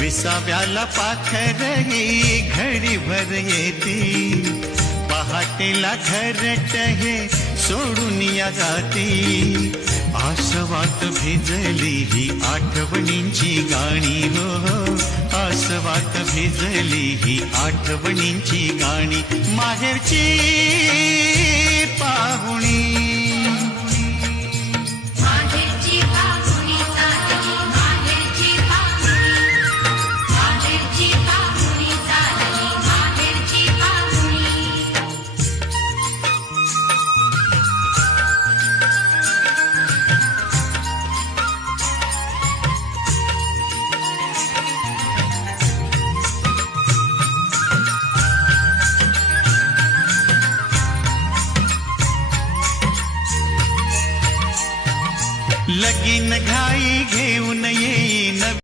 विसाव्याला पाखरही घडीभर येते, पहाटेला घरट हे सोडून या जाती. आसवात भिजली ही आठवणींची गाणी हो, आसवात भिजली ही आठवणींची गाणी. माहेरची पाहुणी लगीन घाई घेऊन